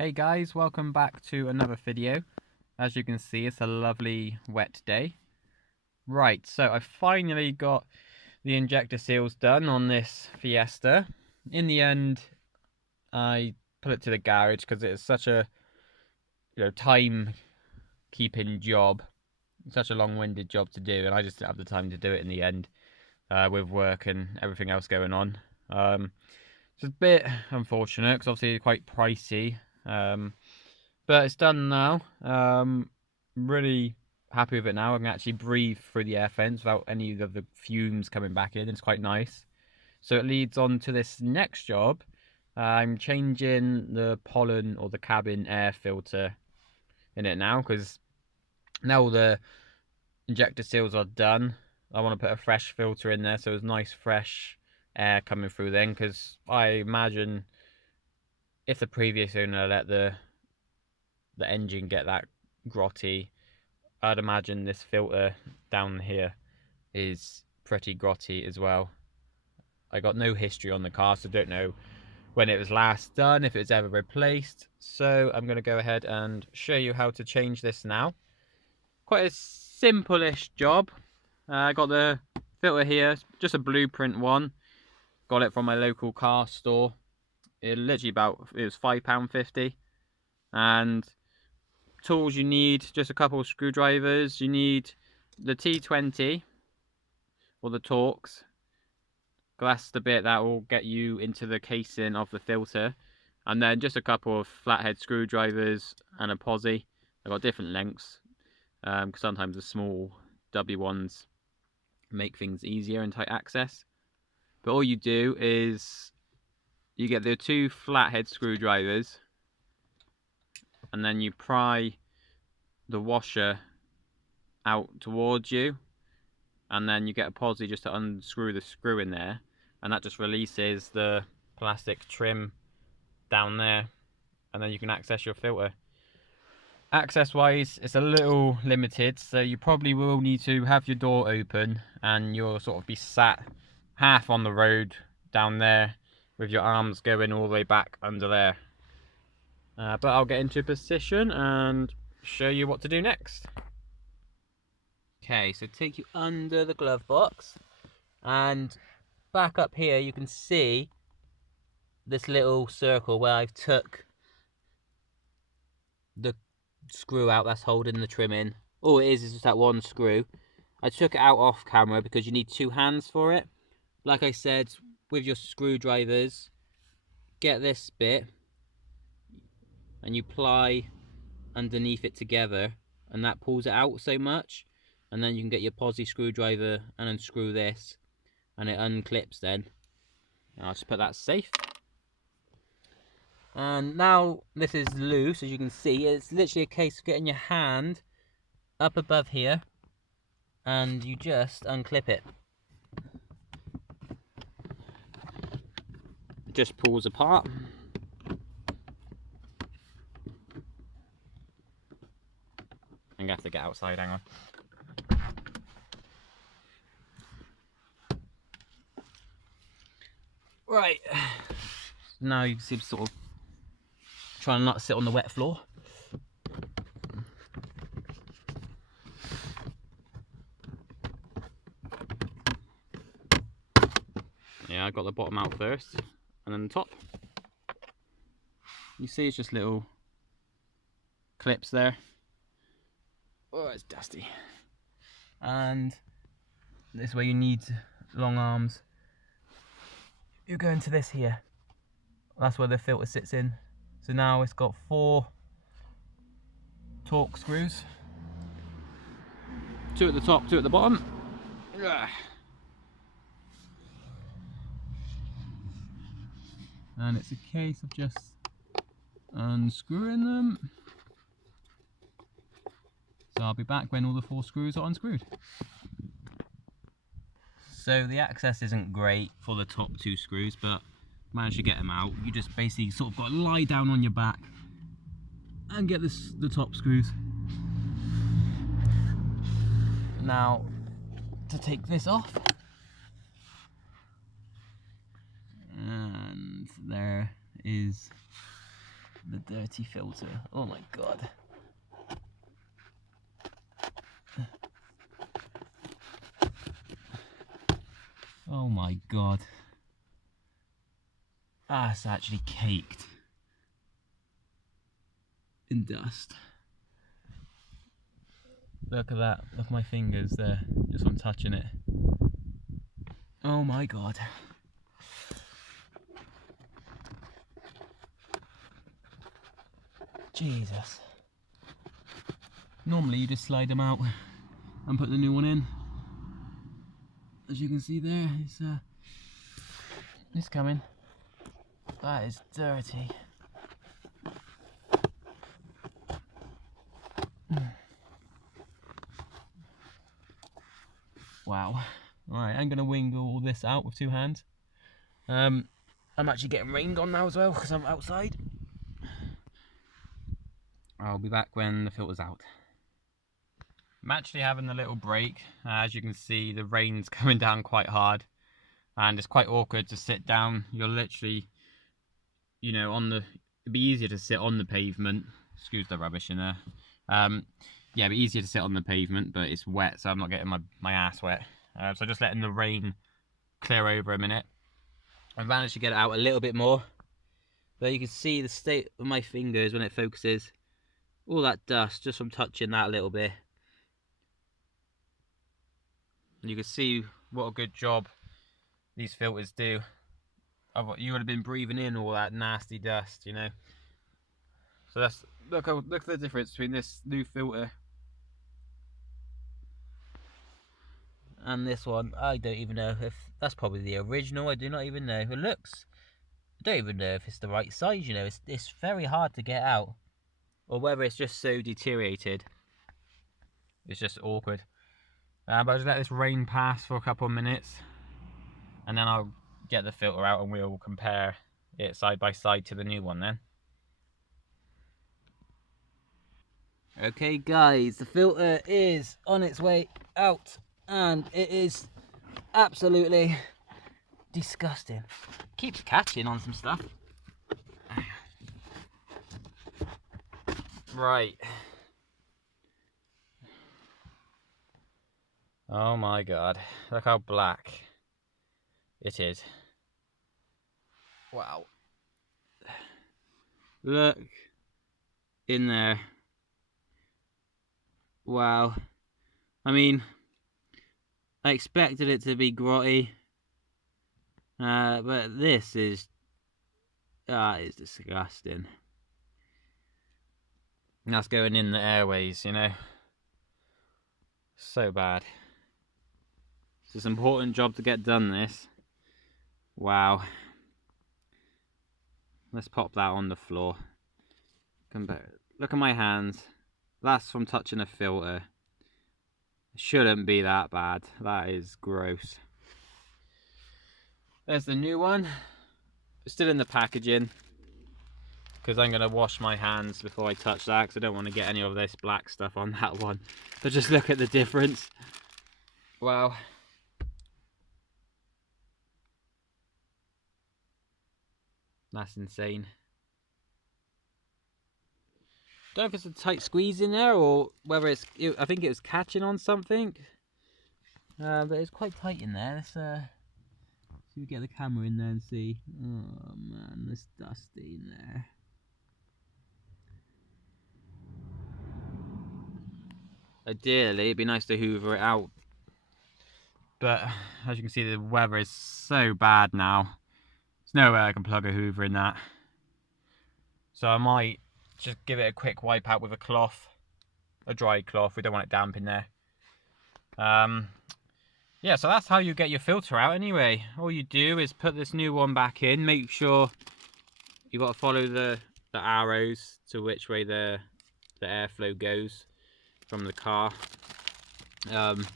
Hey guys, welcome back to another video. As you can see, it's a lovely wet day. Right, so I finally got the injector seals done on this Fiesta. In the end, I put it to the garage because it's such a time-keeping job, such a long-winded job to do, and I just didn't have the time to do it in the end with work and everything else going on. It's a bit unfortunate because obviously it's quite pricey. But it's done now. Really happy with it now. I can actually breathe through the air vents without any of the fumes coming back in. It's quite nice. So it leads on to this next job. I'm changing the pollen or the cabin air filter in it now, because now all the injector seals are done. I want to put a fresh filter in there so there's nice fresh air coming through then, because I imagine if the previous owner let the engine get that grotty, I'd imagine this filter down here is pretty grotty as well. I got no history on the car, so don't know when it was last done, if it was ever replaced. So I'm going to go ahead and show you how to change this now. Quite a simple-ish job. I got the filter here, just a blueprint one. Got it from my local car store. It was £5.50. And tools you need, just a couple of screwdrivers. You need the T20 or the Torx. That's the bit that will get you into the casing of the filter. And then just a couple of flathead screwdrivers and a pozi. I've got different lengths because sometimes the small W ones make things easier in tight access. But all you do is you get the two flathead screwdrivers, and then you pry the washer out towards you, and then you get a pozi just to unscrew the screw in there, and that just releases the plastic trim down there, and then you can access your filter. Access wise, it's a little limited, so you probably will need to have your door open and you'll sort of be sat half on the road down there with your arms going all the way back under there. But I'll get into position and show you what to do next. Okay, so take you under the glove box, and back up here you can see this little circle where I've took the screw out that's holding the trim in. All it is just that one screw. I took it out off camera because you need two hands for it. Like I said, with your screwdrivers, get this bit and you ply underneath it together, and that pulls it out so much, and then you can get your pozi screwdriver and unscrew this, and it unclips then. I'll just put that safe. And now this is loose, as you can see. It's literally a case of getting your hand up above here and you just unclip it. It just pulls apart. I'm gonna have to get outside, hang on. Right, now you can see I'm sort of trying not to sit on the wet floor. Yeah, I got the bottom out first, and then the top. You see it's just little clips there. Oh, it's dusty. And this is where you need long arms. You go into this here. That's where the filter sits in. So now it's got 4 Torx screws. 2 at the top, 2 at the bottom. And it's a case of just unscrewing them. So I'll be back when all the 4 screws are unscrewed. So the access isn't great for the top 2 screws, but managed to get them out. You just basically sort of got to lie down on your back and get the top screws. Now to take this off, and there is The dirty filter. Oh my god. Oh my god. Ah, it's actually caked in dust. Look at that. Look at my fingers there. Just from touching it. Oh my god. Jesus. Normally you just slide them out and put the new one in. As you can see there, it's coming. That is dirty. Wow. Alright, I'm gonna wingle all this out with two hands. I'm actually getting rained on now as well because I'm outside. I'll be back when the filter's out. I'm actually having a little break. As you can see, the rain's coming down quite hard and it's quite awkward to sit down. You're literally, you know, it'd be easier to sit on the pavement. Excuse the rubbish in there. Yeah, it'd be easier to sit on the pavement, but it's wet, so I'm not getting my ass wet. So just letting the rain clear over a minute. I've managed to get it out a little bit more. But you can see the state of my fingers when it focuses. All that dust just from touching that a little bit. You can see what a good job these filters do. You would have been breathing in all that nasty dust, you know. So that's look at the difference between this new filter and this one. I don't even know if that's probably the original. I do not even know. It looks. I don't even know if it's the right size. You know, it's very hard to get out, or whether it's just so deteriorated. It's just awkward. But I'll just let this rain pass for a couple of minutes, and then I'll get the filter out and we'll compare it side by side to the new one then. Okay guys, the filter is on its way out and it is absolutely disgusting. Keeps catching on some stuff. Right. Oh my god, look how black it is. Wow. Look in there. Wow. I mean, I expected it to be grotty, but this is disgusting. And that's going in the airways, you know. So bad. It's an important job to get done, this. Wow. Let's pop that on the floor. Look at my hands. That's from touching a filter. It shouldn't be that bad. That is gross. There's the new one. It's still in the packaging, because I'm going to wash my hands before I touch that, because I don't want to get any of this black stuff on that one. But just look at the difference. Wow. That's insane. Don't know if it's a tight squeeze in there or whether I think it was catching on something. But it's quite tight in there. Let's see if we get the camera in there and see. Oh man, there's dusty in there. Ideally, it'd be nice to hoover it out. But as you can see, the weather is so bad now. There's no way I can plug a hoover in that. So I might just give it a quick wipe out with a cloth. A dry cloth, we don't want it damp in there. Yeah, so that's how you get your filter out anyway. All you do is put this new one back in. Make sure you've got to follow the arrows to which way the airflow goes from the car. But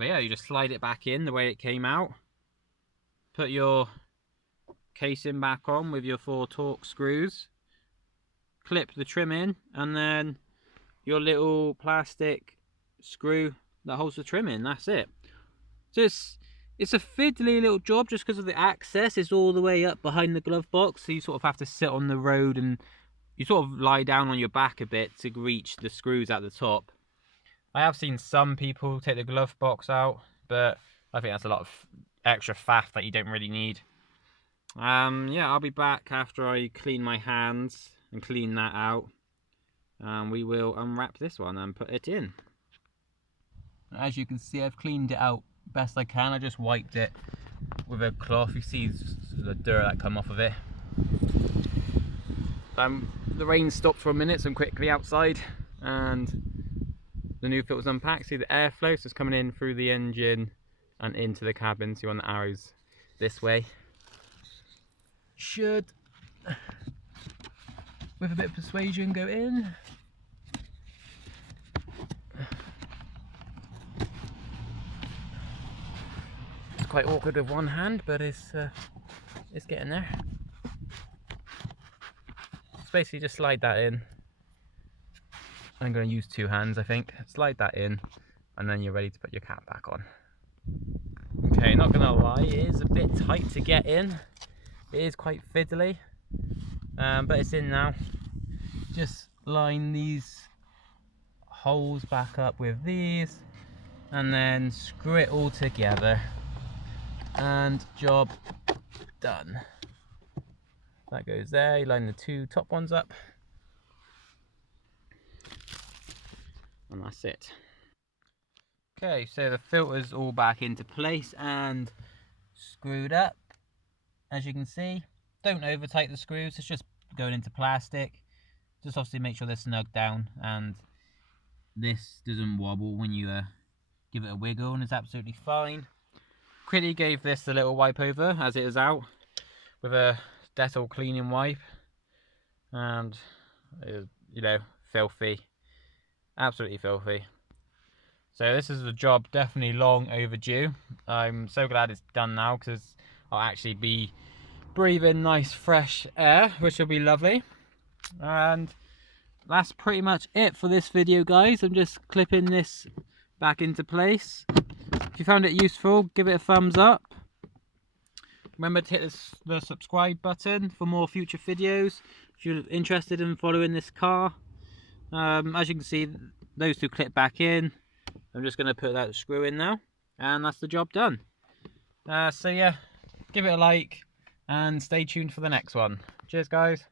yeah, you just slide it back in the way it came out. Put your casing back on with your 4 Torx screws. Clip the trim in, and then your little plastic screw that holds the trim in. That's it. So It's a fiddly little job just because of the access. It's all the way up behind the glove box, so you sort of have to sit on the road and you sort of lie down on your back a bit to reach the screws at the top. I have seen some people take the glove box out, but I think that's a lot of extra faff that you don't really need. Yeah, I'll be back after I clean my hands and clean that out. We will unwrap this one and put it in. As you can see, I've cleaned it out best I can. I just wiped it with a cloth. You see the dirt that come off of it. The rain stopped for a minute, so I'm quickly outside, and the new filter's unpacked. See the airflow, so it's coming in through the engine and into the cabin. So you want the arrows this way. Should, with a bit of persuasion, go in. It's quite awkward with one hand, but it's getting there. So basically just slide that in. I'm going to use two hands, I think. Slide that in, and then you're ready to put your cap back on. Okay, not going to lie, it is a bit tight to get in. It is quite fiddly, but it's in now. Just line these holes back up with these, and then screw it all together, and job done. That goes there. You line the two top ones up, and that's it. Okay, so the filter's all back into place and screwed up. As you can see, don't over tighten the screws, it's just going into plastic. Just obviously make sure they're snug down and this doesn't wobble when you give it a wiggle, and it's absolutely fine. Quickly gave this a little wipe over as it is out with a Dettol cleaning wipe, and you know, filthy, absolutely filthy. So this is a job definitely long overdue. I'm so glad it's done now, because I'll actually be breathing nice fresh air, which will be lovely. And that's pretty much it for this video, guys. I'm just clipping this back into place. If you found it useful, give it a thumbs up. Remember to hit the subscribe button for more future videos if you're interested in following this car. As you can see, those two clip back in. I'm just going to put that screw in now, and that's the job done. So yeah, give it a like and stay tuned for the next one. Cheers, guys.